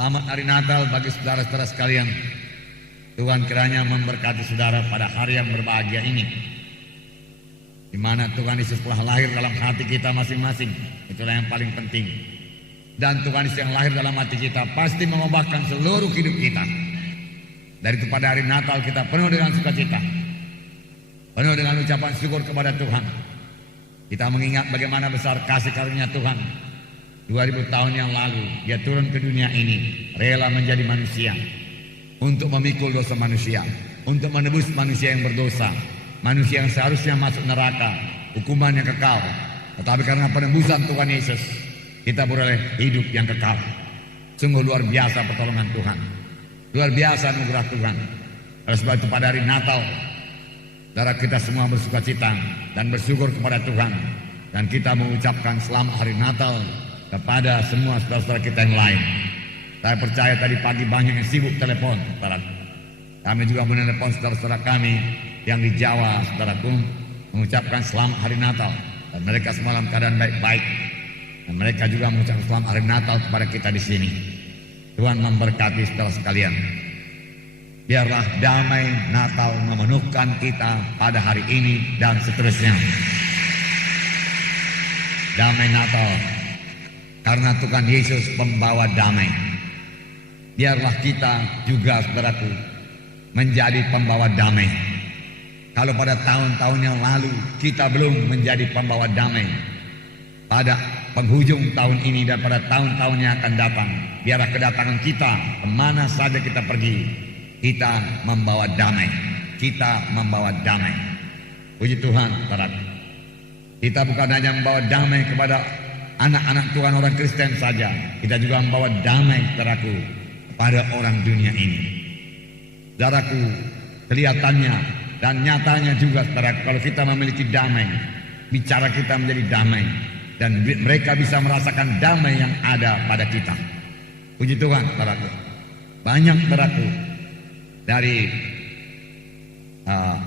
Selamat hari Natal bagi saudara-saudara sekalian. Tuhan kiranya memberkati saudara pada hari yang berbahagia ini, di mana Tuhan Yesus telah lahir dalam hati kita masing-masing. Itulah yang paling penting. Dan Tuhan Yesus yang lahir dalam hati kita pasti mengubahkan seluruh hidup kita. Dari itu pada hari Natal kita penuh dengan sukacita, penuh dengan ucapan syukur kepada Tuhan. Kita mengingat bagaimana besar kasih karunia Tuhan. 2000 tahun yang lalu dia turun ke dunia ini, rela menjadi manusia untuk memikul dosa manusia, untuk menebus manusia yang berdosa, manusia yang seharusnya masuk neraka, hukuman yang kekal. Tetapi karena penebusan Tuhan Yesus, kita beroleh hidup yang kekal. Sungguh luar biasa pertolongan Tuhan, luar biasa anugerah Tuhan. Oleh sebab itu pada hari Natal, saudara kita semua bersukacita dan bersyukur kepada Tuhan, dan kita mengucapkan selamat hari Natal kepada semua saudara-saudara kita yang lain. Saya percaya tadi pagi banyak yang sibuk telepon, saudaraku. Kami juga menelepon saudara-saudara kami yang di Jawa, saudaraku, mengucapkan selamat hari Natal, dan mereka semua dalam keadaan baik-baik. Dan mereka juga mengucapkan selamat hari Natal kepada kita di sini. Tuhan memberkati saudara sekalian. Biarlah damai Natal memenuhkan kita pada hari ini dan seterusnya. Damai Natal, karena Tuhan Yesus pembawa damai. Biarlah kita juga, saudaraku, menjadi pembawa damai. Kalau pada tahun-tahun yang lalu kita belum menjadi pembawa damai, pada penghujung tahun ini dan pada tahun-tahun yang akan datang, biarlah kedatangan kita kemana saja kita pergi, kita membawa damai. Kita membawa damai. Puji Tuhan, saudaraku. Kita bukan hanya membawa damai kepada anak-anak Tuhan orang Kristen saja, kita juga membawa damai, saudaraku, kepada orang dunia ini. Saudaraku, kelihatannya dan nyatanya juga, saudaraku, kalau kita memiliki damai, bicara kita menjadi damai, dan mereka bisa merasakan damai yang ada pada kita. Puji Tuhan, saudaraku. Banyak, saudaraku, dari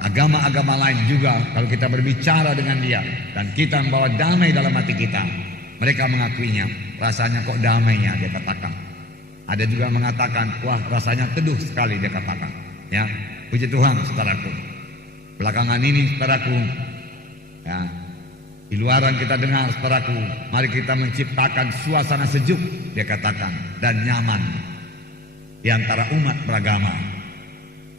agama-agama lain juga, kalau kita berbicara dengan dia dan kita membawa damai dalam hati kita, mereka mengakuinya, rasanya kok damainya, dia katakan. Ada juga mengatakan, wah rasanya teduh sekali, dia katakan. Ya, puji Tuhan, saudaraku. Belakangan ini, saudaraku, ya, di luaran kita dengar, saudaraku, mari kita menciptakan suasana sejuk, dia katakan, dan nyaman di antara umat beragama.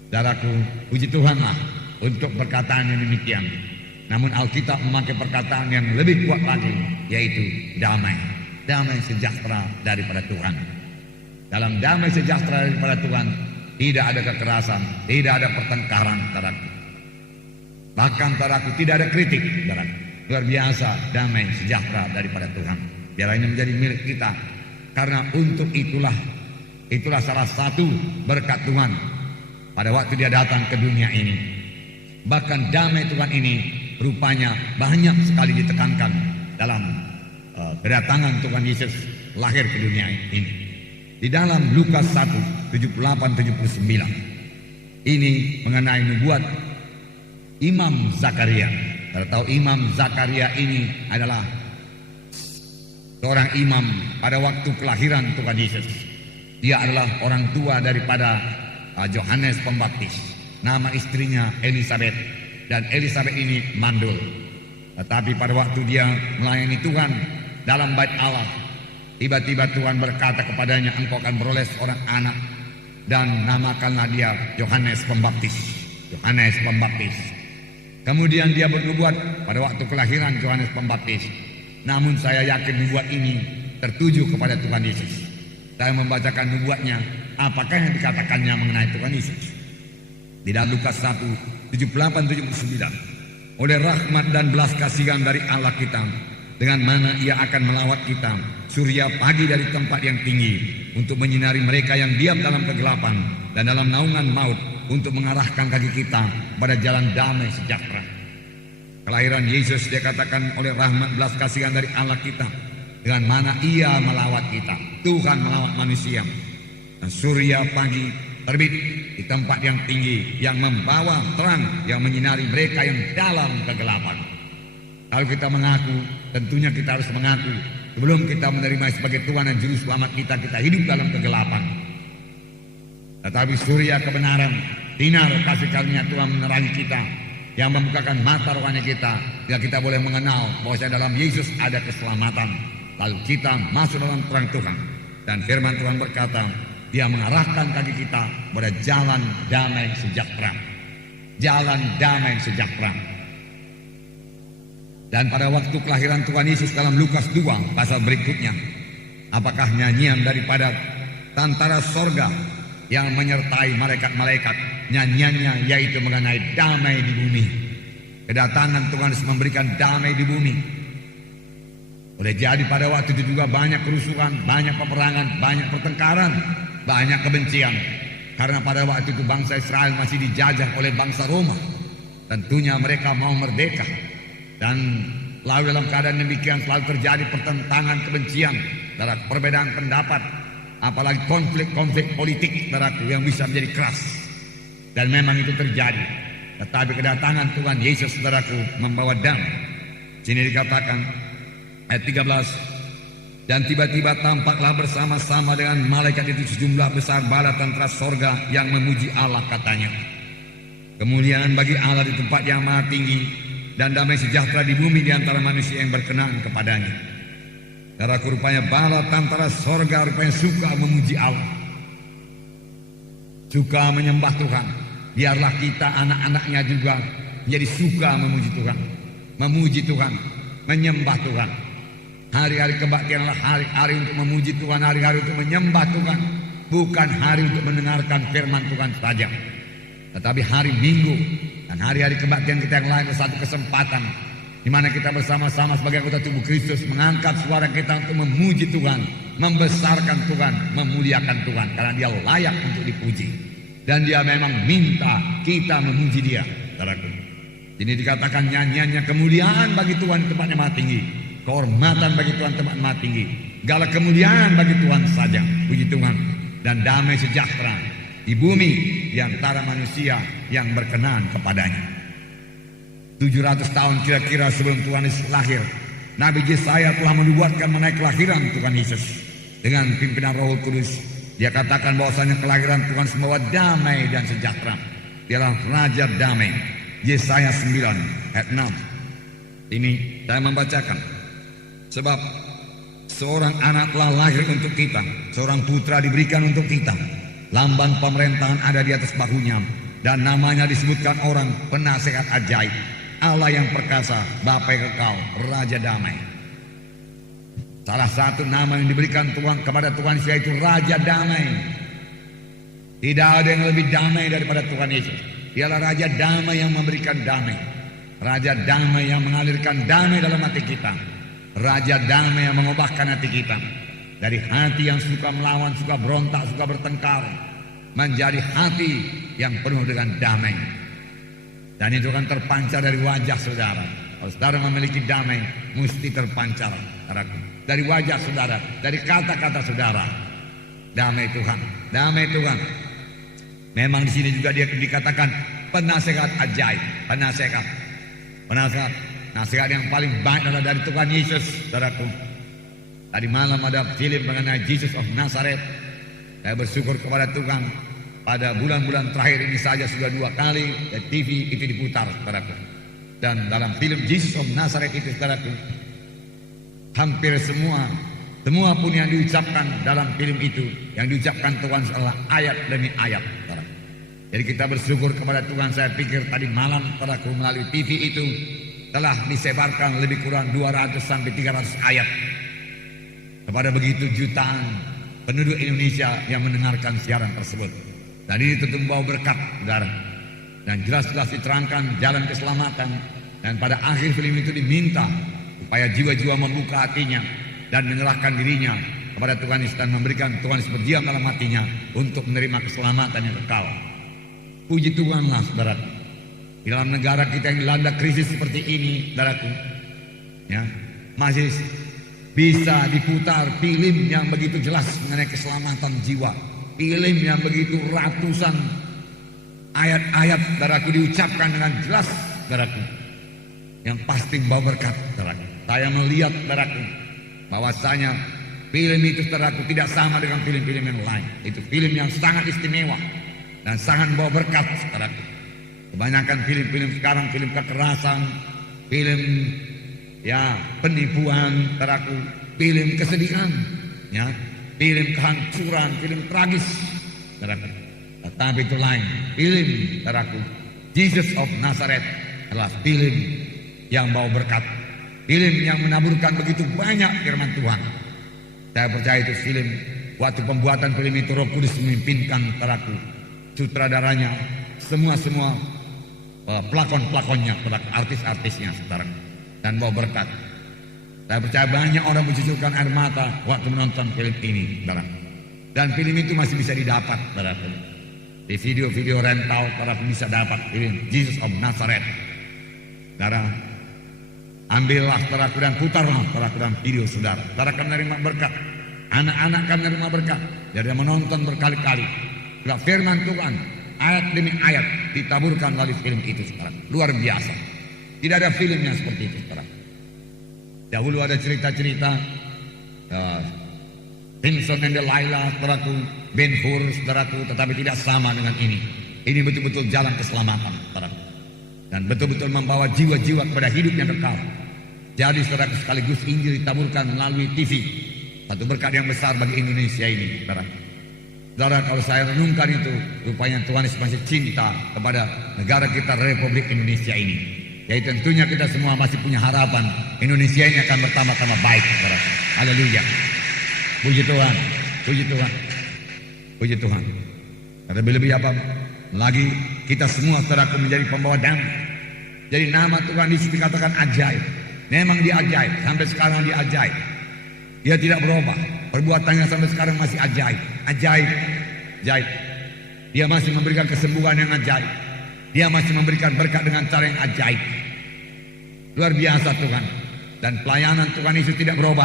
Saudaraku, puji Tuhanlah untuk perkataan yang demikian. Namun Alkitab memakai perkataan yang lebih kuat lagi, yaitu damai. Damai sejahtera daripada Tuhan. Dalam damai sejahtera daripada Tuhan, tidak ada kekerasan, tidak ada pertengkaran, saudaraku. Bahkan, saudaraku, tidak ada kritik, saudaraku. Luar biasa damai sejahtera daripada Tuhan. Biar ini menjadi milik kita. Karena untuk itulah salah satu berkat Tuhan pada waktu dia datang ke dunia ini. Bahkan damai Tuhan ini rupanya banyak sekali ditekankan dalam kedatangan Tuhan Yesus lahir ke dunia ini. Di dalam Lukas 1, 78-79 ini mengenai nubuat Imam Zakaria. Kita tahu Imam Zakaria ini adalah seorang imam pada waktu kelahiran Tuhan Yesus. Dia adalah orang tua daripada Yohanes Pembaptis. Nama istrinya Elisabeth, dan Elisabeth ini mandul. Tetapi pada waktu dia melayani Tuhan dalam bait Allah, tiba-tiba Tuhan berkata kepadanya, engkau akan beroleh seorang anak, dan namakanlah dia Yohanes Pembaptis. Yohanes Pembaptis. Kemudian dia bernubuat pada waktu kelahiran Yohanes Pembaptis. Namun saya yakin nubuat ini tertuju kepada Tuhan Yesus. Saya membacakan nubuatnya, apakah yang dikatakannya mengenai Tuhan Yesus. Di dalam Lukas 1, 78-79, oleh rahmat dan belas kasihan dari Allah kita, dengan mana ia akan melawat kita, surya pagi dari tempat yang tinggi, untuk menyinari mereka yang diam dalam kegelapan dan dalam naungan maut, untuk mengarahkan kaki kita pada jalan damai sejahtera. Kelahiran Yesus dikatakan oleh rahmat belas kasihan dari Allah kita, dengan mana ia melawat kita. Tuhan melawat manusia, dan surya pagi terbit di tempat yang tinggi, yang membawa terang, yang menyinari mereka yang dalam kegelapan. Kalau kita mengaku, tentunya kita harus mengaku sebelum kita menerima sebagai Tuhan dan Juru Selamat kita, kita hidup dalam kegelapan. Tetapi surya kebenaran, sinar kasih karunia Tuhan menerangi kita, yang membukakan mata rohani kita, sehingga kita boleh mengenal bahwa dalam Yesus ada keselamatan. Lalu kita masuk dalam terang Tuhan, dan firman Tuhan berkata, Dia mengarahkan kaki kita pada jalan damai sejahtera. Jalan damai sejahtera. Dan pada waktu kelahiran Tuhan Yesus dalam Lukas 2 pasal berikutnya, apakah nyanyian daripada tentara sorga yang menyertai malaikat-malaikat, nyanyiannya yaitu mengenai damai di bumi. Kedatangan Tuhan Yesus memberikan damai di bumi. Boleh jadi pada waktu itu juga banyak kerusuhan, banyak peperangan, banyak pertengkaran, banyak kebencian. Karena pada waktu itu bangsa Israel masih dijajah oleh bangsa Roma. Tentunya mereka mau merdeka. Dan lalu dalam keadaan demikian selalu terjadi pertentangan, kebencian, dalam perbedaan pendapat, apalagi konflik-konflik politik yang bisa menjadi keras. Dan memang itu terjadi. Tetapi kedatangan Tuhan Yesus, saudaraku, membawa damai. Sini dikatakan ayat 13, dan tiba-tiba tampaklah bersama-sama dengan malaikat itu sejumlah besar bala tentara sorga yang memuji Allah, katanya. Kemuliaan bagi Allah di tempat yang maha tinggi, dan damai sejahtera di bumi di antara manusia yang berkenan kepadanya. Karena rupanya bala tentara sorga rupanya suka memuji Allah, suka menyembah Tuhan. Biarlah kita anak-anaknya juga menjadi suka memuji Tuhan, memuji Tuhan, menyembah Tuhan. Hari-hari kebaktian adalah hari-hari untuk memuji Tuhan, hari-hari untuk menyembah Tuhan, bukan hari untuk mendengarkan firman Tuhan saja. Tetapi hari Minggu dan hari-hari kebaktian kita yang lain adalah satu kesempatan di mana kita bersama-sama sebagai anggota tubuh Kristus mengangkat suara kita untuk memuji Tuhan, membesarkan Tuhan, memuliakan Tuhan, karena Dia layak untuk dipuji. Dan Dia memang minta kita memuji Dia, saudaraku. Ini dikatakan nyanyiannya, kemuliaan bagi Tuhan di tempat yang maha tinggi, kehormatan bagi Tuhan tempat yang maha tinggi, segala kemuliaan bagi Tuhan saja, puji Tuhan, dan damai sejahtera di bumi di antara manusia yang berkenan kepadanya. 700 tahun kira-kira sebelum Tuhan Yesus lahir, Nabi Yesaya telah menubuatkan mengenai kelahiran Tuhan Yesus dengan pimpinan Roh Kudus. Dia katakan bahwasanya kelahiran Tuhan membawa damai dan sejahtera. Dialah Raja Damai. Yesaya 9 ayat 6. Ini saya membacakan. Sebab seorang anak telah lahir untuk kita, seorang putra diberikan untuk kita. Lambang pemerintahan ada di atas bahunya, dan namanya disebutkan orang Penasehat Ajaib, Allah yang perkasa, Bapa yang kekal, Raja Damai. Salah satu nama yang diberikan Tuhan kepada Tuhan Yesus yaitu Raja Damai. Tidak ada yang lebih damai daripada Tuhan Yesus. Dialah Raja Damai yang memberikan damai, Raja Damai yang mengalirkan damai dalam hati kita, Raja Damai yang mengubahkan hati kita dari hati yang suka melawan, suka berontak, suka bertengkar, menjadi hati yang penuh dengan damai. Dan itu akan terpancar dari wajah saudara. Kalau saudara memiliki damai, mesti terpancar dari wajah saudara, dari kata-kata saudara. Damai Tuhan, damai Tuhan. Memang di sini juga dia dikatakan penasehat ajaib, penasehat. Nasihat yang paling baik adalah dari Tuhan Yesus, saudaraku. Tadi malam ada film mengenai Jesus of Nazareth. Saya bersyukur kepada Tuhan, pada bulan-bulan terakhir ini saja sudah 2 kali di TV itu diputar, saudaraku. Dan dalam film Jesus of Nazareth itu, saudaraku, hampir semua pun yang diucapkan dalam film itu, yang diucapkan Tuhan adalah ayat demi ayat, saudaraku. Jadi kita bersyukur kepada Tuhan. Saya pikir tadi malam, saudaraku, melalui TV itu telah disebarkan lebih kurang 200 sampai 300 ayat kepada begitu jutaan penduduk Indonesia yang mendengarkan siaran tersebut. Dan ini tentu membawa berkat, saudara. Dan jelas-jelas diterangkan jalan keselamatan. Dan pada akhir film itu diminta supaya jiwa-jiwa membuka hatinya dan menyerahkan dirinya kepada Tuhan Yesus dan memberikan Tuhan Yesus berdiam dalam hatinya untuk menerima keselamatan yang kekal. Puji Tuhanlah, saudaraku. Di dalam negara kita yang dilanda krisis seperti ini, saudaraku, ya, masih bisa diputar film yang begitu jelas mengenai keselamatan jiwa, film yang begitu ratusan ayat-ayat, saudaraku, diucapkan dengan jelas, saudaraku, yang pasti membawa berkat, saudaraku. Saya melihat, saudaraku, bahwasanya film itu saudaraku tidak sama dengan film-film yang lain. Itu film yang sangat istimewa dan sangat membawa berkat saudaraku. Kebanyakan film-film sekarang film kekerasan, film ya penipuan saudaraku, film kesedihan, ya, film kehancuran, film tragis saudaraku. Tetapi itu lain, film saudaraku, Jesus of Nazareth adalah film yang bawa berkat, film yang menaburkan begitu banyak firman Tuhan. Saya percaya itu film, waktu pembuatan film itu Roh Kudus memimpinkan saudaraku, sutradaranya, semua pelakon-pelakonnya, artis-artisnya saudaraku, dan bawa berkat. Saya percaya banyak orang mencucurkan air mata waktu menonton film ini saudaraku. Dan film itu masih bisa didapat saudaraku. Di video-video rental saudaraku bisa dapat film Jesus of Nazareth. Saudara, ambillah saudaraku dan putarlah saudaraku dan video saudara. Saudara akan menerima berkat, anak-anak akan menerima berkat. Jadi menonton berkali-kali sudah firman Tuhan, ayat demi ayat ditaburkan melalui film itu saudara. Luar biasa. Tidak ada film yang seperti itu saudara. Dahulu ada cerita-cerita Simpson and Delilah saudaraku, Ben Hur saudaraku, tetapi tidak sama dengan ini. Ini betul-betul jalan keselamatan saudaraku, dan betul-betul membawa jiwa-jiwa kepada hidup yang kekal. Jadi saudaraku, sekaligus Injil ditaburkan melalui TV, satu berkat yang besar bagi Indonesia ini saudara. Saudara, kalau saya renungkan itu, rupanya Tuhan Yesus masih cinta kepada negara kita, Republik Indonesia ini. Jadi tentunya kita semua masih punya harapan Indonesia ini akan bertambah-tambah baik saudara. Haleluya. Puji Tuhan, puji Tuhan, puji Tuhan. Lebih-lebih apa lagi, kita semua saudaraku menjadi pembawa damai. Jadi nama Tuhan Yesus dikatakan ajaib. Memang dia ajaib, sampai sekarang dia ajaib. Dia tidak berubah, perbuatannya sampai sekarang masih ajaib. Ajaib, ajaib. Dia masih memberikan kesembuhan yang ajaib. Dia masih memberikan berkat dengan cara yang ajaib. Luar biasa Tuhan. Dan pelayanan Tuhan Yesus tidak berubah.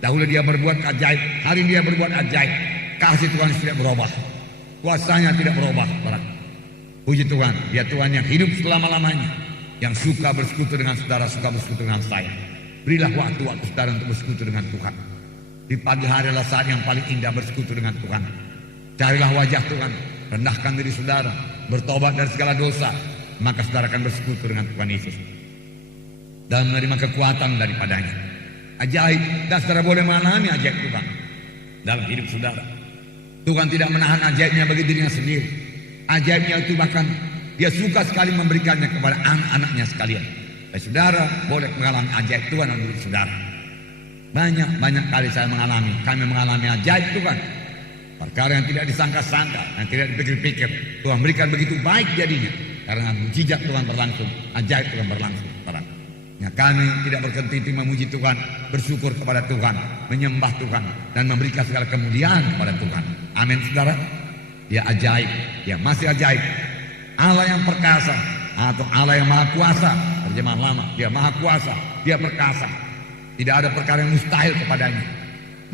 Dahulu dia berbuat ajaib, hari ini dia berbuat ajaib. Kasih Tuhan tidak berubah, kuasanya tidak berubah. Puji Tuhan, dia Tuhan yang hidup selama-lamanya, yang suka bersekutu dengan saudara, suka bersekutu dengan saya. Berilah waktu-waktu saudara untuk bersekutu dengan Tuhan. Di pagi hari adalah saat yang paling indah bersekutu dengan Tuhan. Carilah wajah Tuhan, rendahkan diri saudara, bertobat dari segala dosa, maka saudara akan bersekutu dengan Tuhan Yesus dan menerima kekuatan daripadanya. Ajaib, dan saudara boleh mengalami ajaib Tuhan dalam hidup saudara. Tuhan tidak menahan ajaibnya bagi dirinya sendiri. Ajaibnya itu bahkan dia suka sekali memberikannya kepada anak-anaknya sekalian. Dan saudara boleh mengalami ajaib Tuhan dalam hidup saudara. Banyak kali kami mengalami ajaib Tuhan. Perkara yang tidak disangka-sangka, yang tidak dipikir-pikir, Tuhan berikan begitu baik jadinya. Karena mujizat Tuhan berlangsung, ajaib Tuhan berlangsung. Ya, kami tidak berhenti memuji Tuhan, bersyukur kepada Tuhan, menyembah Tuhan, dan memberikan segala kemuliaan kepada Tuhan. Amin saudara. Dia ajaib, dia masih ajaib. Allah yang perkasa atau Allah yang maha kuasa, terjemahan lama, dia maha kuasa, dia perkasa. Tidak ada perkara yang mustahil kepadanya.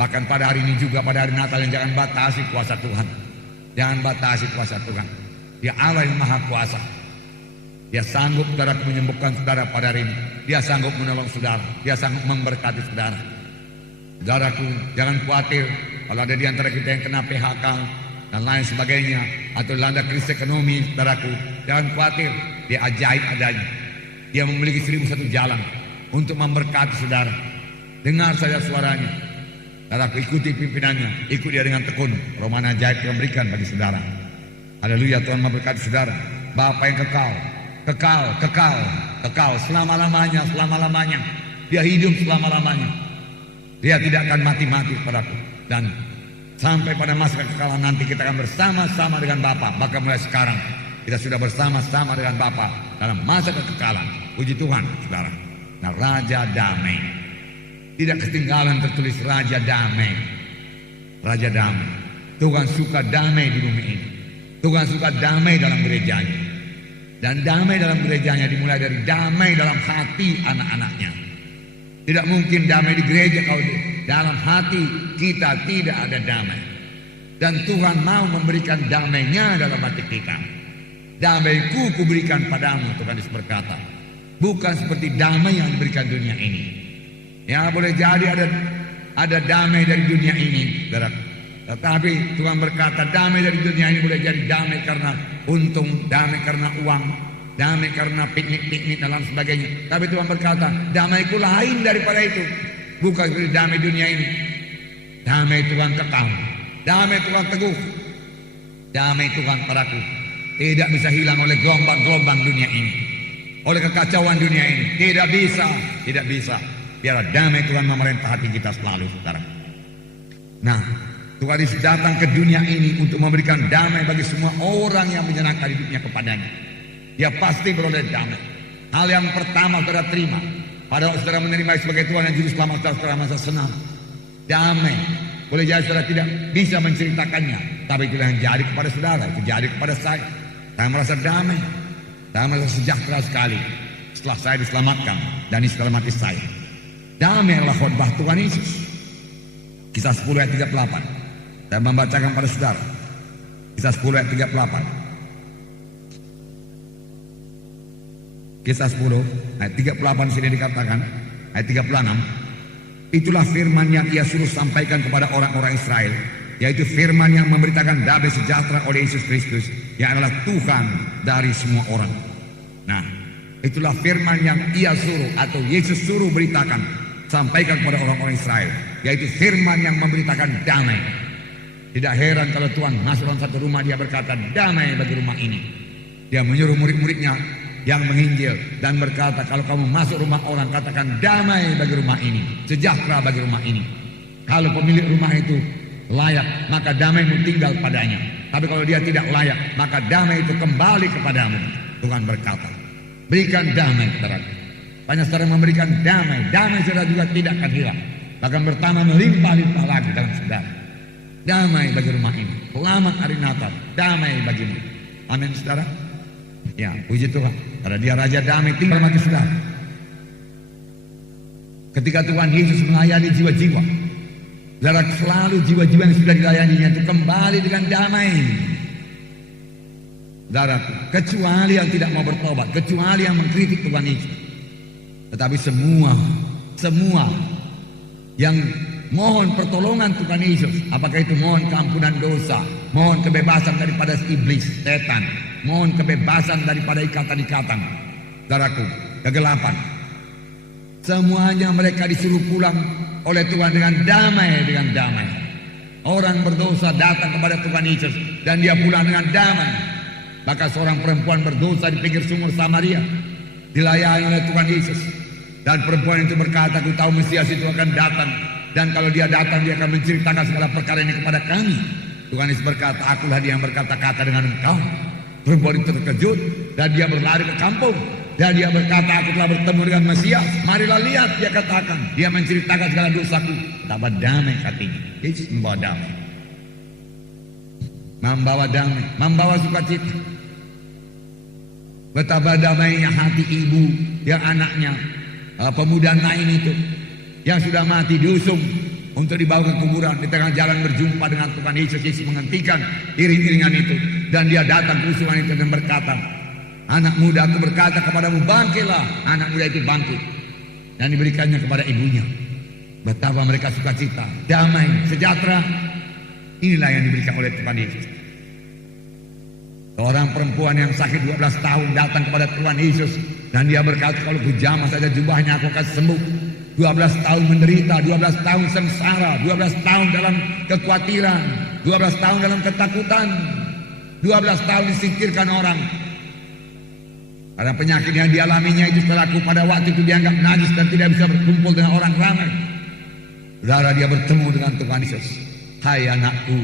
Bahkan pada hari ini juga, pada hari Natal, yang jangan batasi kuasa Tuhan. Jangan batasi kuasa Tuhan. Dia Allah yang maha kuasa. Dia sanggup saudara menyembuhkan saudara pada hari ini. Dia sanggup menolong saudara. Dia sanggup memberkati saudara. Saudaraku, jangan khawatir kalau ada di antara kita yang kena PHK dan lain sebagainya, atau dilanda krisis ekonomi, saudaraku, jangan khawatir. Dia ajaib adanya. Dia memiliki 1001 jalan untuk memberkati saudara. Dengar saja suaranya. Saudaraku, ikuti pimpinannya, ikut dia dengan tekun. Roman ajaib yang memberikan bagi saudara. Haleluya, Tuhan memberkati saudara. Bapa yang kekal selama-lamanya. Dia hidup selama-lamanya. Dia tidak akan mati-mati padaku. Dan sampai pada masa kekekalan nanti kita akan bersama-sama dengan Bapa. Bahkan mulai sekarang kita sudah bersama-sama dengan Bapa dalam masa kekekalan. Puji Tuhan saudara. Nah, Raja Damai, tidak ketinggalan tertulis Raja Damai. Raja Damai. Tuhan suka damai di bumi ini. Tuhan suka damai dalam gerejanya. Dan damai dalam gerejanya dimulai dari damai dalam hati anak-anaknya. Tidak mungkin damai di gereja kalau dalam hati kita tidak ada damai. Dan Tuhan mau memberikan damainya dalam hati kita. Damaiku kuberikan padamu, Tuhan Yesus berkata. Bukan seperti damai yang diberikan dunia ini. Ya boleh jadi ada damai dari dunia ini, saudara. Tetapi Tuhan berkata damai dari dunia ini boleh jadi damai karena untung, damai karena uang, damai karena piknik-piknik dan lain sebagainya. Tapi Tuhan berkata damaiku lain daripada itu. Bukan seperti damai dunia ini. Damai Tuhan kekal, damai Tuhan teguh, damai Tuhan padaku tidak bisa hilang oleh gelombang-gelombang dunia ini, oleh kekacauan dunia ini. Tidak bisa. Biar damai Tuhan memerintah hati kita selalu, saudara. Nah, Tuhan Yesus datang ke dunia ini untuk memberikan damai bagi semua orang yang menyerahkan hidupnya kepadanya. Dia pasti beroleh damai. Hal yang pertama saudara terima pada waktu saudara menerima sebagai Tuhan dan Juru Selamat saudara masa senang. Damai. Boleh jadi saudara tidak bisa menceritakannya, tapi itu yang jadi kepada saudara, itu jadi kepada saya. Saya merasa damai, saya merasa sejahtera sekali setelah saya diselamatkan dan diselamati saya. Damai adalah khotbah Tuhan Yesus. Kisah 10 ayat 38. Saya membacakan pada saudara. Kisah 10 ayat 38. Kisah 10 ayat 38 sini dikatakan, ayat 36. Itulah firman yang ia suruh sampaikan kepada orang-orang Israel, yaitu firman yang memberitakan damai sejahtera oleh Yesus Kristus, yang adalah Tuhan dari semua orang. Nah, itulah firman yang ia suruh atau Yesus suruh beritakan, sampaikan kepada orang-orang Israel, yaitu firman yang memberitakan damai. Tidak heran kalau Tuhan masuk dalam satu rumah, dia berkata damai bagi rumah ini. Dia menyuruh murid-muridnya yang menginjil dan berkata, kalau kamu masuk rumah orang, katakan damai bagi rumah ini, sejahtera bagi rumah ini. Kalau pemilik rumah itu layak, maka damaimu tinggal padanya. Tapi kalau dia tidak layak, maka damai itu kembali kepadamu. Tuhan berkata, berikan damai kepadaku. Banyak saudara memberikan damai, damai saudara juga tidak akan hilang, bahkan bertambah melimpah-limpah lagi dalam saudara. Damai bagi rumah ini, selamat hari Natal, damai bagimu. Amin saudara. Ya, puji Tuhan, karena dia Raja damai tinggal bagi saudara. Ketika Tuhan Yesus melayani jiwa-jiwa, saudara, selalu jiwa-jiwa yang sudah dilayaninya itu kembali dengan damai. Saudara, kecuali yang tidak mau bertobat, kecuali yang mengkritik Tuhan Yesus. Tetapi semua yang mohon pertolongan Tuhan Yesus, apakah itu mohon keampunan dosa, mohon kebebasan daripada iblis, setan, mohon kebebasan daripada ikatan-ikatan, saudaraku, kegelapan, semuanya mereka disuruh pulang oleh Tuhan dengan damai. Orang berdosa datang kepada Tuhan Yesus dan dia pulang dengan damai. Maka seorang perempuan berdosa di pinggir sumur Samaria dilayani oleh Tuhan Yesus, dan perempuan itu berkata, aku tahu Mesias itu akan datang, dan kalau dia datang dia akan menceritakan segala perkara ini kepada kami. Tuhan Yesus berkata, akulah dia yang berkata-kata dengan engkau. Perempuan itu terkejut dan dia berlari ke kampung, dan dia berkata, aku telah bertemu dengan Mesias, marilah lihat. Dia katakan, dia menceritakan segala dosaku. Betapa damai hatinya. Yesus membawa damai, membawa sukacita. Betapa damainya hati ibu yang anaknya pemuda Nain itu yang sudah mati diusung untuk dibawa ke kuburan. Di tengah jalan berjumpa dengan Tuhan Yesus. Yesus menghentikan iring-iringan itu dan dia datang ke usungan itu dan berkata, anak muda, aku berkata kepadamu, bangkitlah. Anak muda itu bangkit dan diberikannya kepada ibunya. Betapa mereka sukacita, damai, sejahtera. Inilah yang diberikan oleh Tuhan Yesus. Seorang perempuan yang sakit 12 tahun datang kepada Tuhan Yesus dan dia berkata, kalau ku jamah saja jubahnya aku akan sembuh. 12 tahun menderita, 12 tahun sengsara, 12 tahun dalam kekhawatiran, 12 tahun dalam ketakutan, 12 tahun disingkirkan orang. Karena penyakit yang dialaminya itu selaku pada waktu itu dianggap najis dan tidak bisa berkumpul dengan orang ramai. Saudara, dia bertemu dengan Tuhan Yesus. Hai anakku,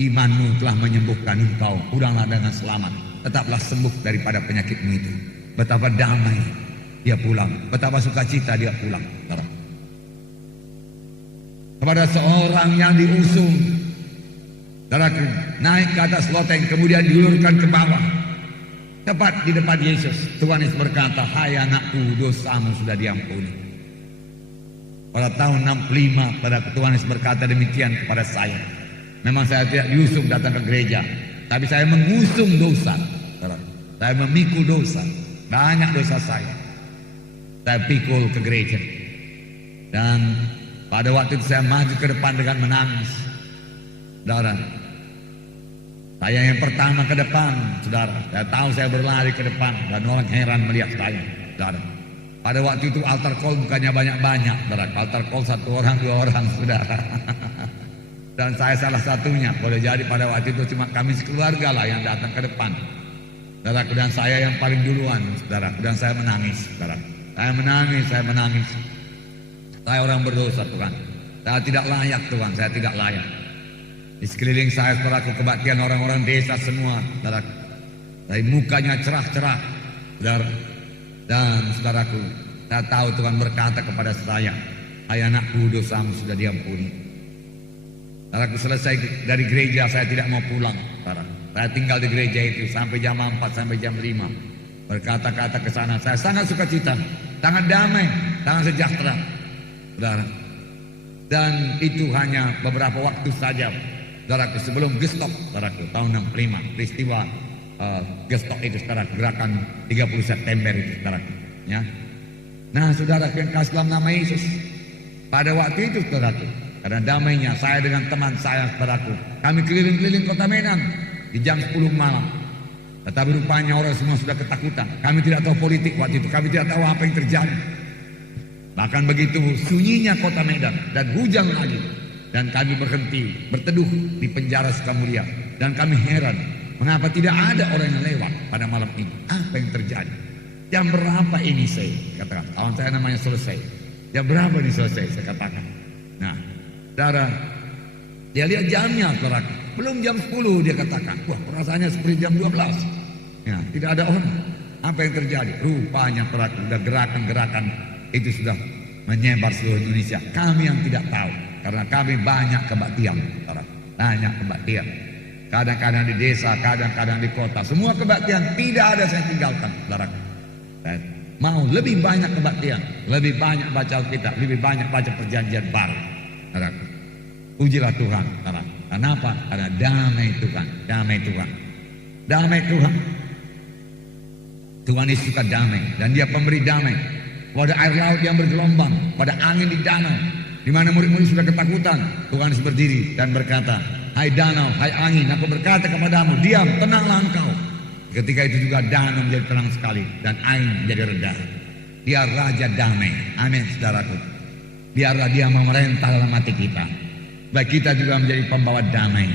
imanmu telah menyembuhkan engkau, pulanglah dengan selamat, tetaplah sembuh daripada penyakitmu itu. Betapa damai dia pulang, betapa sukacita dia pulang. Kepada seorang yang diusung, saudaraku, naik ke atas loteng kemudian diulurkan ke bawah, tepat di depan Yesus. Tuhan Yesus berkata, hai anakku, dosamu sudah diampuni. Pada tahun 65 pada Tuhan Yesus berkata demikian kepada saya. Memang saya tidak diusung datang ke gereja, tapi saya mengusung dosa. Saya memikul dosa, banyak dosa saya pikul ke gereja. Dan pada waktu itu saya maju ke depan dengan menangis. Saudara, saya yang pertama ke depan, saudara. Saya tahu saya berlari ke depan dan orang heran melihat saya, saudara. Pada waktu itu altar call bukannya banyak-banyak, saudara. Altar call 1 orang 2 orang, saudara. Dan saya salah satunya. Boleh jadi pada waktu itu cuma kami sekeluarga lah yang datang ke depan, saudara. Dan saya yang paling duluan, saudara. Dan saya menangis, saudara. Saya menangis. Saya orang berdosa, Tuhan. Saya tidak layak, Tuhan. Saya tidak layak. Di sekeliling saya, saudaraku, kebaktian orang-orang desa semua, saudaraku. Dari mukanya cerah-cerah, saudara. Dan saudaraku, saya tahu Tuhan berkata kepada saya, "Hai anakku, dosamu sudah diampuni." Saudaraku, selesai dari gereja saya tidak mau pulang, saudara. Saya tinggal di gereja itu sampai jam 4 sampai jam 5. Berkata-kata ke sana, saya sangat sukacita, sangat damai, sangat sejahtera, saudara. Dan itu hanya beberapa waktu saja, saudaraku, sebelum Gestok, saudaraku, tahun 65, peristiwa Gestok itu, saudara, gerakan 30 September itu, saudara, ya. Nah, saudara yang kasih dalam nama Yesus, pada waktu itu, saudaraku, karena damainya saya dengan teman saya, saudaraku, kami keliling-keliling kota Medan di jam 10 malam. Tetapi rupanya orang semua sudah ketakutan. Kami tidak tahu politik waktu itu, kami tidak tahu apa yang terjadi. Bahkan begitu sunyinya kota Medan dan hujan lagi, dan kami berhenti berteduh di penjara Sukamulia, dan kami heran. Mengapa tidak ada orang yang lewat pada malam ini? Apa yang terjadi? Jam berapa ini saya katakan? Kawan saya namanya selesai. Jam berapa ini selesai? Saya katakan. Nah, saudara, dia lihat jamnya, saudara. Belum jam 10 dia katakan. Wah, perasaannya seperti jam 12. Ya, tidak ada orang. Apa yang terjadi? Rupanya, saudara, sudah gerakan-gerakan itu sudah menyebar seluruh Indonesia. Kami yang tidak tahu, karena kami banyak kebaktian, saudara. Banyak kebaktian. Kadang-kadang di desa, kadang-kadang di kota. Semua kebaktian tidak ada saya tinggalkan, saudara. Saya mau lebih banyak kebaktian, lebih banyak baca Alkitab, lebih banyak baca perjanjian baru, saudara. Pujilah Tuhan, saudara. Kenapa? Karena damai Tuhan, damai Tuhan, damai Tuhan. Tuhan Yesus suka damai, dan Dia pemberi damai. Pada air laut yang bergelombang, pada angin di danau, di mana murid-murid sudah ketakutan, Tuhan Yesus berdiri dan berkata, "Hai danau, hai angin, aku berkata kepadamu, diam, tenanglah engkau." Ketika itu juga danau menjadi tenang sekali dan angin menjadi reda. Dia Raja damai. Amin, saudaraku. Biarlah Dia memerintah dalam hati kita. Baik kita juga menjadi pembawa damai.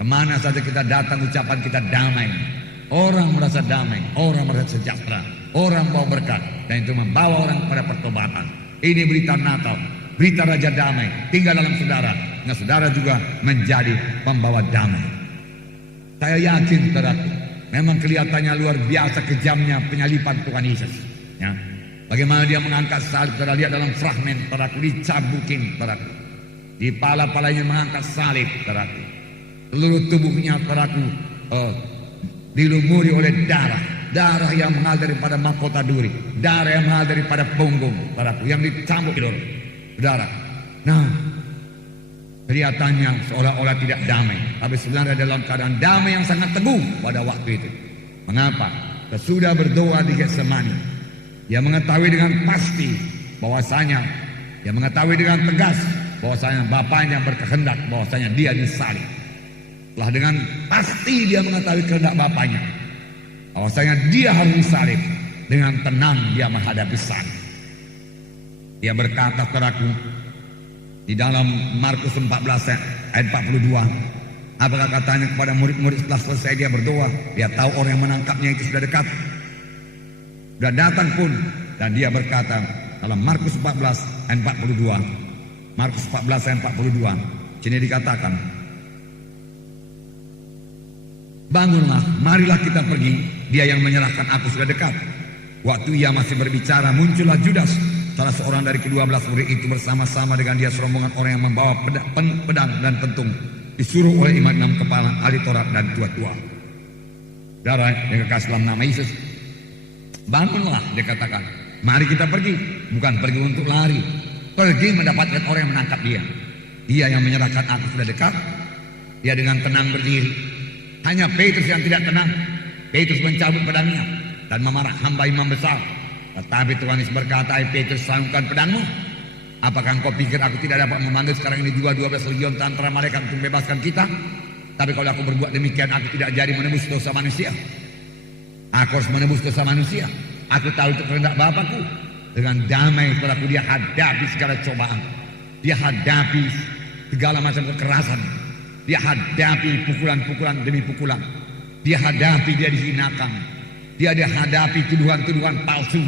Kemana saja kita datang, ucapan kita damai. Orang merasa damai, orang merasa sejahtera, orang bawa berkat, dan itu membawa orang kepada pertobatan. Ini berita Natal, berita Raja damai tinggal dalam saudara. Nah, saudara juga menjadi pembawa damai. Saya yakin, saudaraku, memang kelihatannya luar biasa kejamnya penyaliban Tuhan Yesus, ya. Bagaimana Dia mengangkat salib, saudara lihat dalam fragmen, saudaraku, dicabukin, saudaraku. Di pala-palanya mengangkat salib, saudaraku. Seluruh tubuhnya, saudaraku, dilumuri oleh darah yang mengalir daripada mahkota duri, darah yang mengalir daripada punggung, saudaraku, yang dicambuk, saudara. Nah, kelihatannya seolah-olah tidak damai, tapi sebenarnya dalam keadaan damai yang sangat teguh pada waktu itu. Mengapa? Sesudah berdoa di Getsemani, Dia mengetahui dengan pasti bahwasanya, Dia mengetahui dengan tegas bahwasanya Bapaknya berkehendak bahwasanya Dia disalib. Setelah dengan pasti Dia mengetahui kehendak Bapaknya bahwasanya Dia harus disalib, dengan tenang Dia menghadapi salib. Dia berkata, saudaraku, di dalam Markus 14 ayat 42, apakah katanya kepada murid-murid setelah selesai Dia berdoa, Dia tahu orang yang menangkapnya itu sudah dekat, sudah datang pun, dan Dia berkata dalam Markus 14 ayat 42, Markus 14 ayat 42, sini dikatakan, "Bangunlah, marilah kita pergi, Dia yang menyerahkan aku sudah dekat." Waktu Ia masih berbicara, muncullah Judas, salah seorang dari ke-12 murid itu, bersama-sama dengan dia serombongan orang yang membawa pedang dan pentung, disuruh oleh imam-imam kepala, ahli Taurat dan tua-tua. Saudara yang kekasih dalam nama Yesus, bangunlah, Dia katakan, mari kita pergi. Bukan pergi untuk lari, pergi mendapatkan orang yang menangkap Dia. Dia yang menyerahkan aku sudah dekat. Dia dengan tenang berdiri. Hanya Petrus yang tidak tenang. Petrus mencabut pedangnya dan memarah hamba imam besar. Tetapi Tuhan Yesus berkata, "Hai Petrus, sangkan pedangmu. Apakah engkau pikir aku tidak dapat memanggil sekarang ini juga 12 legion tentara malaikat untuk membebaskan kita? Tapi kalau aku berbuat demikian, aku tidak jadi menebus dosa manusia. Aku harus menebus dosa manusia. Aku tahu itu kehendak Bapakku. Dengan damai pelaku dia hadapi segala cobaan. Dia hadapi segala macam kekerasan. Dia hadapi pukulan-pukulan demi pukulan. Dia hadapi, dia dihinakan. Dia hadapi tuduhan-tuduhan palsu.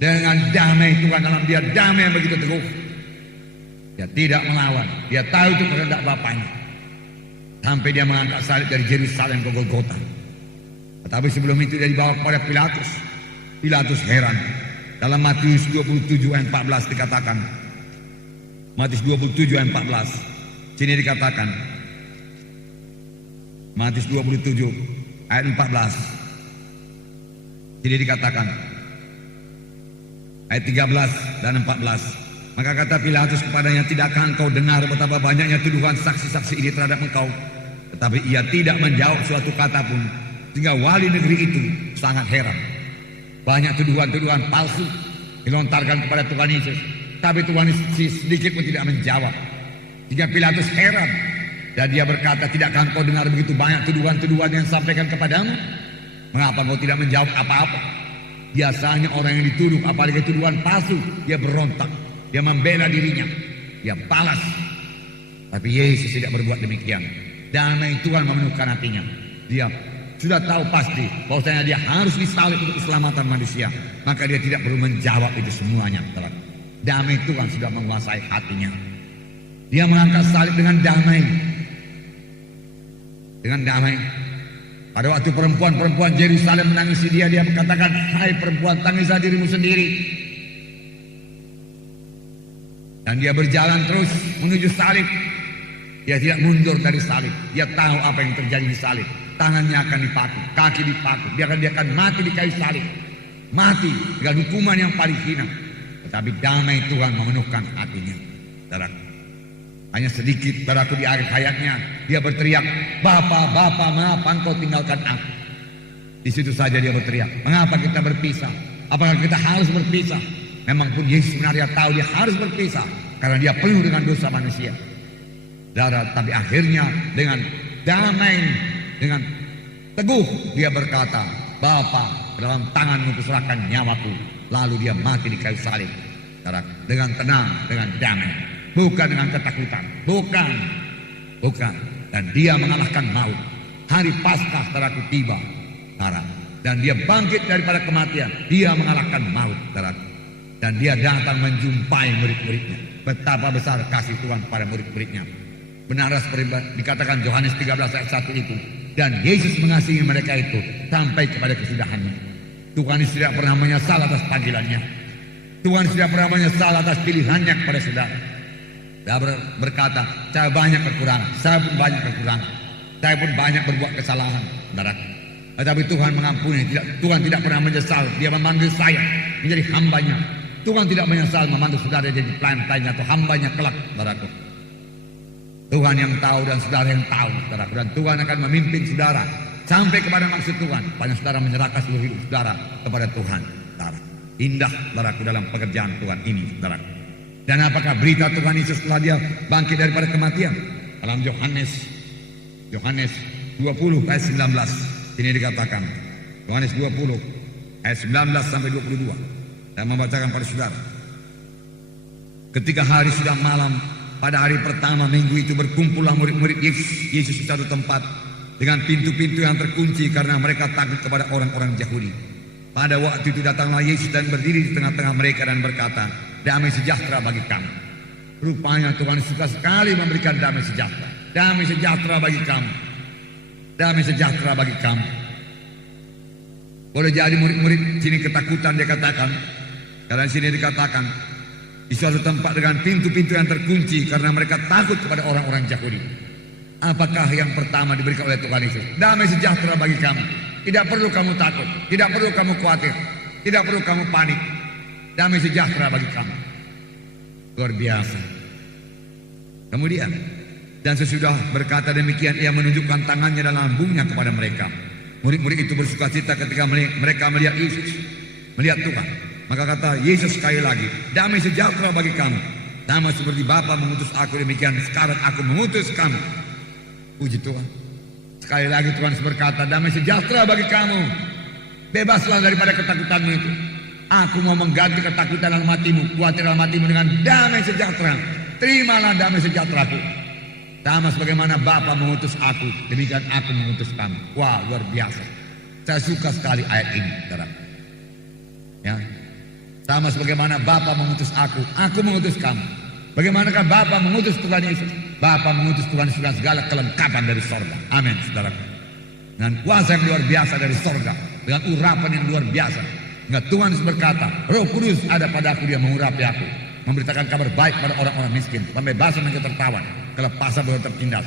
Dengan damai Tuhan, dalam dia damai yang begitu teguh. Dia tidak melawan. Dia tahu itu kehendak Bapaknya. Sampai dia mengangkat salib dari Yerusalem ke Golgota. Tetapi sebelum itu dia dibawa kepada Pilatus. Pilatus heran. Dalam Matius 27 ayat 14 dikatakan. Matius 27 ayat 14. Sini dikatakan. Matius 27 ayat 14. Sini dikatakan. Ayat 13 dan 14. Maka kata Pilatus kepadanya, tidakkah engkau dengar betapa banyaknya tuduhan saksi-saksi ini terhadap engkau? Tetapi ia tidak menjawab suatu kata pun. Sehingga wali negeri itu sangat heran. Banyak tuduhan-tuduhan palsu dilontarkan kepada Tuhan Yesus. Tapi Tuhan Yesus sedikit pun tidak menjawab. Sehingga Pilatus heran. Dan dia berkata, tidakkah engkau dengar begitu banyak tuduhan-tuduhan yang disampaikan kepadamu? Mengapa engkau tidak menjawab apa-apa? Biasanya orang yang dituduh, apalagi tuduhan palsu, dia berontak, dia membela dirinya, dia balas. Tapi Yesus tidak berbuat demikian. Damai Tuhan memenuhkan hatinya. Dia sudah tahu pasti bahwasanya dia harus disalib untuk keselamatan manusia. Maka dia tidak perlu menjawab itu semuanya. Damai Tuhan sudah menguasai hatinya. Dia mengangkat salib dengan damai. Dengan damai. Pada waktu perempuan-perempuan Yerusalem menangisi dia berkatakan, hai perempuan, tangislah dirimu sendiri. Dan dia berjalan terus menuju salib. Dia tidak mundur dari salib. Dia tahu apa yang terjadi di salib. Tangannya akan dipaku, kaki dipaku. Dia akan mati di kayu salib. Mati dengan hukuman yang paling hina. Tetapi damai Tuhan memenuhkan hatinya. Saudara, hanya sedikit saudaraku di akhir hayatnya dia berteriak, Bapa, Bapa, mengapa engkau tinggalkan aku? Di situ saja dia berteriak, mengapa kita berpisah? Apakah kita harus berpisah? Memang pun Yesus sebenarnya tahu dia harus berpisah karena dia penuh dengan dosa manusia. Saudara, tapi akhirnya dengan damai, dengan teguh dia berkata, Bapa, dalam tanganmu kuserahkan nyawaku. Lalu dia mati di kayu salib. Saudara, dengan tenang, dengan damai. Bukan dengan ketakutan. Bukan. Dan dia mengalahkan maut. Hari Paskah saudaraku tiba. Dan dia bangkit daripada kematian. Dia mengalahkan maut. Dan dia datang menjumpai murid-muridnya. Betapa besar kasih Tuhan pada murid-muridnya. Benar seperti dikatakan Yohanes 13 ayat 1 itu. Dan Yesus mengasihi mereka itu sampai kepada kesudahannya. Tuhan tidak pernah menyesal atas panggilannya. Tuhan tidak pernah menyesal atas pilihannya kepada saudara. Dia berkata, saya banyak kekurangan, saya pun banyak kekurangan, saya pun banyak berbuat kesalahan, saudara. Tetapi Tuhan mengampuni. Tuhan tidak pernah menyesal. Dia memanggil saya menjadi hambanya. Tuhan tidak menyesal memanggil saudara jadi pelayan-pelayannya atau hambanya kelak, saudaraku. Tuhan yang tahu dan saudara yang tahu, saudaraku. Dan Tuhan akan memimpin saudara sampai kepada maksud Tuhan. Banyak saudara menyerahkan seluruh hidup saudara kepada Tuhan, saudara. Indah, saudaraku, dalam pekerjaan Tuhan ini, saudaraku. Dan apakah berita Tuhan Yesus setelah dia bangkit daripada kematian? Dalam Yohanes 20 ayat 19 ini dikatakan, Yohanes 20 ayat 19 sampai 22. Saya membacakan pada saudara. Ketika hari sudah malam, pada hari pertama minggu itu berkumpullah murid-murid Yesus di satu tempat dengan pintu-pintu yang terkunci karena mereka takut kepada orang-orang Yahudi. Pada waktu itu datanglah Yesus dan berdiri di tengah-tengah mereka dan berkata, damai sejahtera bagi kamu. Rupanya Tuhan suka sekali memberikan damai sejahtera. Damai sejahtera bagi kamu. Damai sejahtera bagi kamu. Boleh jadi murid-murid sini ketakutan, dia katakan. Karena sini dikatakan di suatu tempat dengan pintu-pintu yang terkunci karena mereka takut kepada orang-orang Yahudi. Apakah yang pertama diberikan oleh Tuhan Yesus? Damai sejahtera bagi kamu. Tidak perlu kamu takut, tidak perlu kamu khawatir, tidak perlu kamu panik. Damai sejahtera bagi kamu. Luar biasa. Kemudian, dan sesudah berkata demikian, ia menunjukkan tangannya dan lambungnya kepada mereka. Murid-murid itu bersuka cita ketika mereka melihat Yesus, melihat Tuhan. Maka kata Yesus sekali lagi, damai sejahtera bagi kamu. Sama seperti Bapa mengutus aku, demikian sekarang aku mengutus kamu. Puji Tuhan. Sekali lagi Tuhan berkata, damai sejahtera bagi kamu. Bebaslah daripada ketakutanmu itu. Aku mau mengganti ketakutan dalam hatimu, khawatir dalam hatimu dengan damai sejahtera. Terimalah damai sejahteraku. Sama sebagaimana Bapa mengutus aku, demikian aku mengutus kamu. Wah, luar biasa. Saya suka sekali ayat ini, saudara. Ya. Sama sebagaimana Bapa mengutus aku mengutus kamu. Bagaimanakah Bapa mengutus Tuhan Yesus? Bapa mengutus Tuhan Yesus dengan segala kelengkapan dari sorga. Amin, saudara. Dengan kuasa yang luar biasa dari sorga, dengan urapan yang luar biasa. Dengan Tuhan Yesus berkata, Roh Kudus ada padaku, dia mengurapi aku, memberitakan kabar baik pada orang-orang miskin, pembebasan dan ketertawan, kelepasan dari orang tertindas,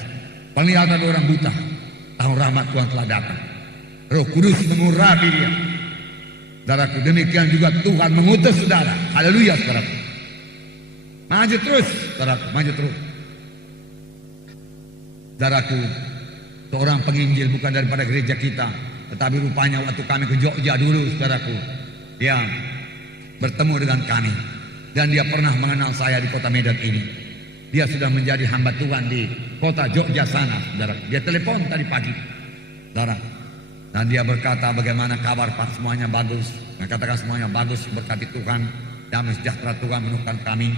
penglihatan dari orang buta. Tahun rahmat Tuhan telah datang. Roh Kudus mengurapi dia. Saudaraku, demikian juga Tuhan mengutus saudara. Haleluya, saudaraku. Maju terus, saudaraku, maju terus. Saudaraku, seorang penginjil bukan daripada gereja kita, tetapi rupanya waktu kami ke Jogja dulu, saudaraku, dia bertemu dengan kami. Dan dia pernah mengenal saya di kota Medan ini. Dia sudah menjadi hamba Tuhan di kota Jogja sana, saudara. Dia telepon tadi pagi, saudara. Dan dia berkata, bagaimana kabar Pak? Semuanya bagus. Nah, katakan semuanya bagus, berkati Tuhan. Damai sejahtera Tuhan menemukan kami.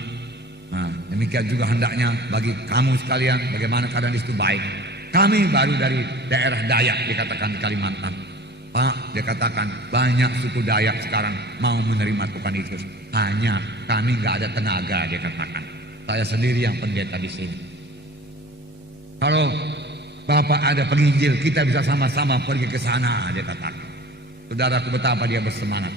Nah, demikian juga hendaknya bagi kamu sekalian, bagaimana keadaan di situ baik. Kami baru dari daerah Dayak, dikatakan di Kalimantan. Pak, dia katakan banyak suku Dayak sekarang mau menerima Tuhan Yesus. Hanya kami nggak ada tenaga, dia katakan. Saya sendiri yang pendeta di sini. Kalau Bapak ada penginjil, kita bisa sama-sama pergi ke sana, dia katakan. Saudaraku, betapa dia bersemangat.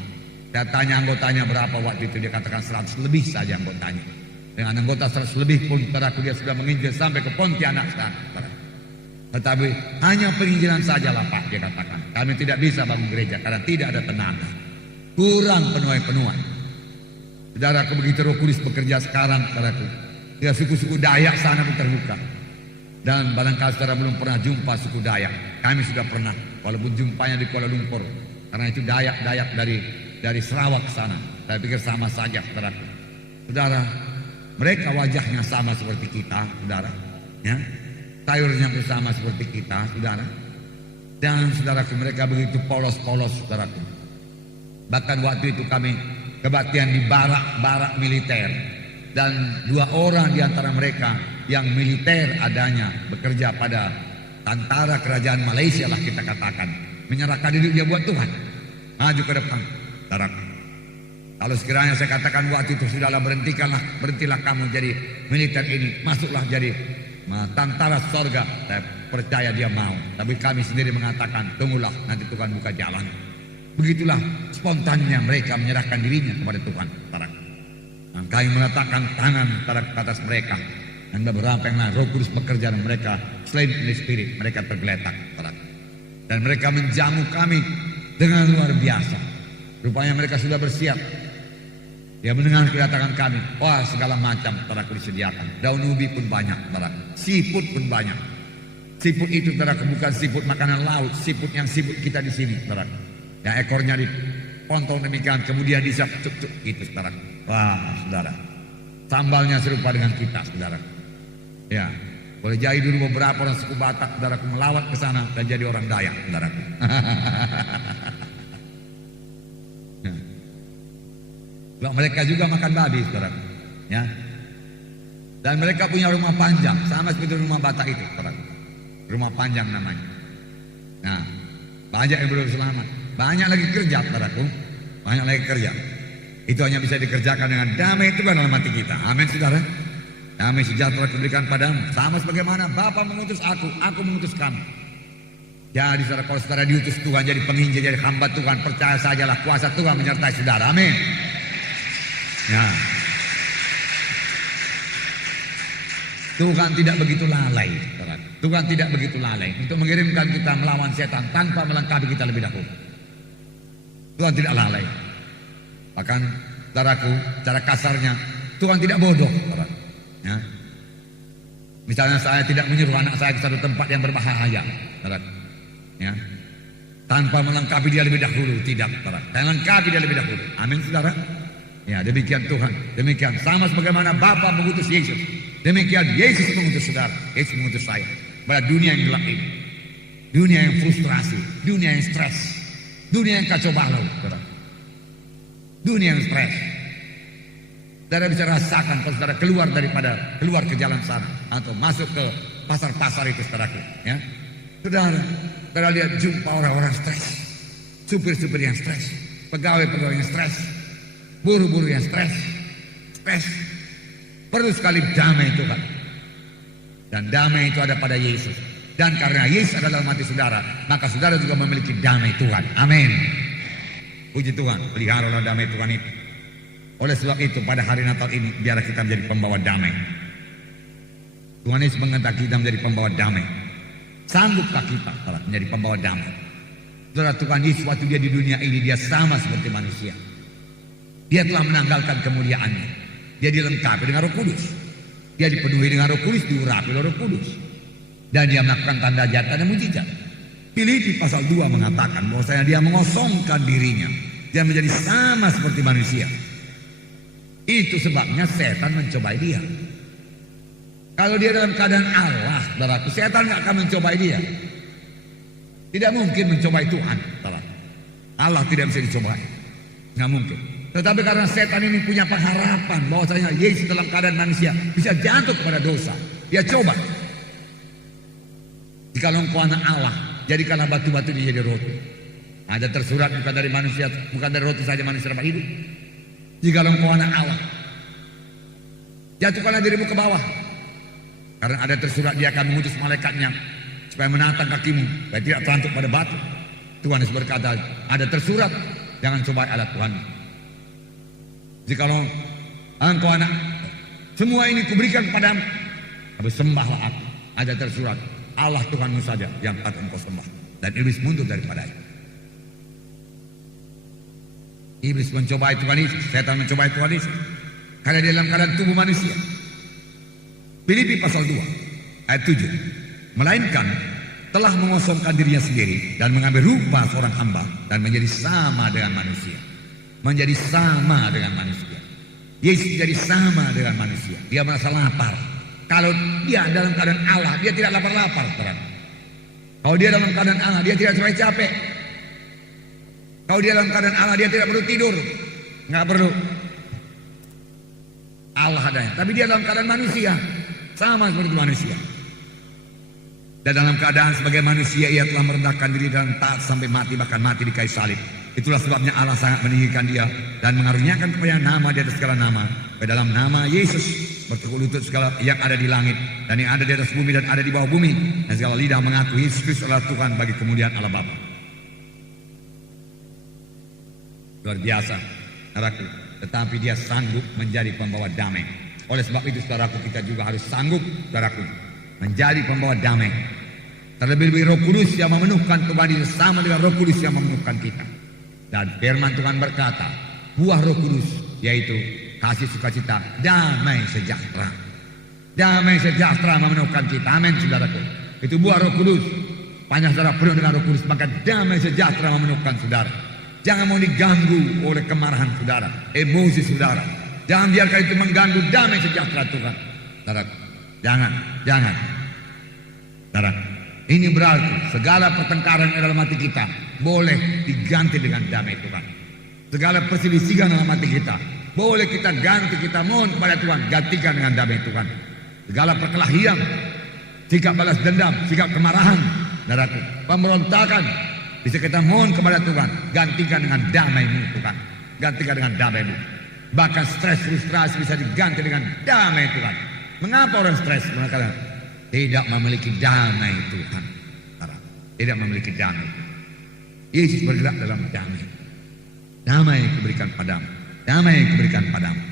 Saya tanya anggotanya berapa waktu itu, dia katakan 100 lebih saja anggotanya. Dengan anggota 100 lebih pun, saudaraku, dia sudah menginjil sampai ke Pontianak sana. Tetapi hanya penginjilan sajalah Pak, dia katakan. Kami tidak bisa bangun gereja karena tidak ada tenaga. Kurang penuai-penuai. Saudaraku, begitu Roh Kudus bekerja sekarang, saudaraku. Ya, suku-suku Dayak sana pun terbuka. Dan barangkali saudara belum pernah jumpa suku Dayak. Kami sudah pernah, walaupun jumpanya di Kuala Lumpur. Karena itu Dayak dari Sarawak ke sana. Saya pikir sama saja, saudaraku. Saudara, mereka wajahnya sama seperti kita, saudara. Ya, sayurnya bersama seperti kita, saudara. Dan saudaraku, mereka begitu polos-polos, saudaraku. Bahkan waktu itu kami kebaktian di barak militer. Dan 2 orang di antara mereka yang militer adanya bekerja pada tentara kerajaan Malaysia lah kita katakan, menyerahkan diri dia buat Tuhan, maju ke depan, saudaraku. Kalau sekiranya saya katakan waktu itu sudahlah berhentilah kamu jadi militer ini, masuklah jadi tentara sorga, saya percaya dia mau. Tapi kami sendiri mengatakan, tunggulah nanti Tuhan buka jalan. Begitulah spontannya mereka menyerahkan dirinya kepada Tuhan, saudaraku. Kami meletakkan tangan pada atas mereka. Dan beberapa yang lain, Roh Kudus bekerja dan mereka selain Holy Spirit, mereka tergeletak. Dan mereka menjamu kami dengan luar biasa. Rupanya mereka sudah bersiap. Dia mendengar kedatangan kami. Wah, segala macam saudaraku disediakan. Daun ubi pun banyak, saudaraku. Siput pun banyak. Siput itu, saudaraku, bukan siput makanan laut. Siput yang siput kita di sini, saudaraku. Yang ekornya dipontong demikian, kemudian disap cuk-cuk gitu, saudaraku. Wah, saudara. Sambalnya serupa dengan kita, saudara. Ya, boleh jadi dulu beberapa orang suku Batak, saudaraku, melawat ke sana dan jadi orang Dayak, saudaraku. Ya. Mereka juga makan babi, saudaraku. Ya. Dan mereka punya rumah panjang, sama seperti rumah Batak itu, saudaraku. Rumah panjang namanya. Nah, banyak yang belum selamat. Banyak lagi kerja, saudaraku. Banyak lagi kerja. Itu hanya bisa dikerjakan dengan damai Tuhan dalam hati kita. Amin, saudara. Damai sejahtera diberikan padamu. Sama sebagaimana Bapa mengutus aku mengutus kamu. Jadi saudara, kalau saudara diutus Tuhan jadi penginjil, jadi hamba Tuhan, percaya sajalah kuasa Tuhan menyertai saudara. Amin. Ya. Tuhan tidak begitu lalai, saudara. Tuhan tidak begitu lalai untuk mengirimkan kita melawan setan tanpa melengkapi kita lebih dahulu. Tuhan tidak lalai. Bahkan, saudaraku, cara kasarnya, Tuhan tidak bodoh, saudara. Ya. Misalnya saya tidak menyuruh anak saya ke satu tempat yang berbahaya, saudara. Ya. Tanpa melengkapi dia lebih dahulu, tidak, saudara. Saya lengkapi dia lebih dahulu. Amin, saudara. Ya, demikian Tuhan. Demikian sama sebagaimana Bapa mengutus Yesus, demikian Yesus mengutus saudara. Yesus mengutus saya pada dunia yang gelap ini. Dunia yang frustrasi, dunia yang stres, dunia yang kacau balau, saudara. Dunia yang stres. Saudara bisa rasakan kalau saudara keluar ke jalan sana atau masuk ke pasar-pasar itu, saudaraku, ya. Saudara lihat jumpa orang-orang stres, supir-supir yang stres, pegawai-pegawai yang stres, buru-buru yang stres. Perlu sekali damai itu kan. Dan damai itu ada pada Yesus. Dan karena Yesus adalah dalam hati saudara, maka saudara juga memiliki damai Tuhan. Amin. Puji Tuhan, peliharalah damai Tuhan itu. Oleh sebab itu pada hari Natal ini biarlah kita menjadi pembawa damai. Tuhan Yesus menghendaki kita menjadi pembawa damai. Sanggupkah kita menjadi pembawa damai? Saudara, Tuhan Yesus waktu dia di dunia ini dia sama seperti manusia. Dia telah menanggalkan kemuliaannya. Dia dilengkapi dengan Roh Kudus. Dia dipenuhi dengan Roh Kudus, diurapi oleh Roh Kudus. Dan dia melakukan tanda nyata dan mujizat. Filipi pasal 2 mengatakan bahwasanya dia mengosongkan dirinya. Dia menjadi sama seperti manusia. Itu sebabnya setan mencobai dia. Kalau dia dalam keadaan Allah, saudaraku, setan tidak akan mencobai dia. Tidak mungkin mencobai Tuhan, saudara. Allah tidak bisa dicobai. Nggak mungkin. Tetapi karena setan ini punya pengharapan bahwasanya Yesus dalam keadaan manusia bisa jatuh kepada dosa. Dia coba. Jikalau engkau anak Allah, jadikanlah batu-batu ini jadi roti. Ada tersurat bukan dari manusia, bukan dari roti saja manusia dapat hidup. Jikalau engkau anak Allah, jatuhkanlah dirimu ke bawah. Karena ada tersurat dia akan mengutus malaikatnya supaya menatang kakimu supaya tidak terantuk pada batu. Tuhan Yesus berkata, ada tersurat, jangan cobai Allah Tuhan. Jikalau engkau anak, semua ini kuberikan kepadamu, tapi sembahlah aku. Ada tersurat, Allah Tuhanmu saja yang patut engkau sembah. Dan iblis mundur daripadanya. Iblis mencobai Tuhan Yesus, setan mencobai Tuhan Yesus, karena dia dalam keadaan tubuh manusia. Filipi pasal 2 ayat 7. Melainkan telah mengosongkan dirinya sendiri dan mengambil rupa seorang hamba dan menjadi sama dengan manusia. Menjadi sama dengan manusia. Yesus menjadi sama dengan manusia. Dia merasa lapar. Kalau dia dalam keadaan Allah, dia tidak lapar-lapar, saudara. Kalau dia dalam keadaan Allah, dia tidak capek-capek. Kalau dia dalam keadaan Allah, dia tidak perlu tidur. Nggak perlu. Allah adanya. Tapi dia dalam keadaan manusia. Sama seperti manusia. Dan dalam keadaan sebagai manusia, ia telah merendahkan diri dan taat sampai mati, bahkan mati di kayu salib. Itulah sebabnya Allah sangat meninggikan dia dan mengaruniakan kepada nama di atas segala nama. Dalam nama Yesus bertekuk lutut segala yang ada di langit dan yang ada di atas bumi dan ada di bawah bumi, dan segala lidah mengaku Yesus Kristus adalah Tuhan bagi kemuliaan Allah Bapa. Luar biasa, saudaraku. Tetapi dia sanggup menjadi pembawa damai. Oleh sebab itu, saudaraku, kita juga harus sanggup, saudaraku, menjadi pembawa damai. Terlebih-lebih Roh Kudus yang memenuhkan kembali sama dengan Roh Kudus yang memenuhkan kita. Dan firman Tuhan berkata, buah Roh Kudus yaitu kasih, sukacita, damai sejahtera. Damai sejahtera memenuhkan kita. Amin, saudaraku. Itu buah Roh Kudus. Panjang saudara penuh dengan Roh Kudus, maka damai sejahtera memenuhkan saudara. Jangan mau diganggu oleh kemarahan saudara, emosi saudara. Jangan biarkan itu mengganggu damai sejahtera Tuhan. Saudaraku, jangan. Saudara, ini berarti segala pertengkaran dalam hati kita boleh diganti dengan damai Tuhan. Segala perselisihan dalam hati kita boleh kita ganti, kita mohon kepada Tuhan, gantikan dengan damai Tuhan. Segala perkelahian, sikap balas dendam, sikap kemarahan, saudaraku, pemberontakan, bisa kita mohon kepada Tuhan, gantikan dengan damai-Mu Tuhan. Gantikan dengan damai-Mu. Bahkan stres, frustrasi bisa diganti dengan damai Tuhan. Mengapa orang stres? Karena tidak memiliki damai Tuhan. Tidak memiliki damai. Yesus bergerak dalam damai. Damai yang diberikan padamu. Damai yang diberikan padamu.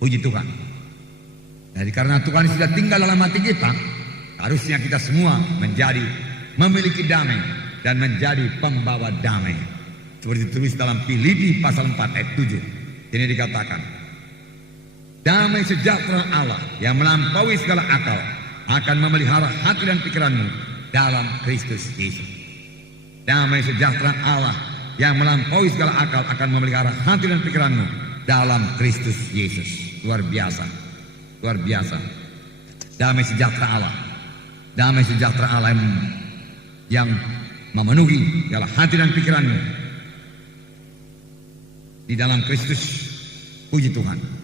Puji Tuhan. Jadi karena Tuhan sudah tinggal dalam hati kita, harusnya kita semua memiliki damai dan menjadi pembawa damai. Seperti ditulis dalam Filipi pasal 4 ayat 7. Ini dikatakan, damai sejahtera Allah yang melampaui segala akal akan memelihara hati dan pikiranmu dalam Kristus Yesus. Damai sejahtera Allah yang melampaui segala akal akan memelihara hati dan pikiranmu dalam Kristus Yesus. Luar biasa. Luar biasa. Damai sejahtera Allah. Damai sejahtera Allah yang memenuhi segala hati dan pikiranmu di dalam Kristus. Puji Tuhan.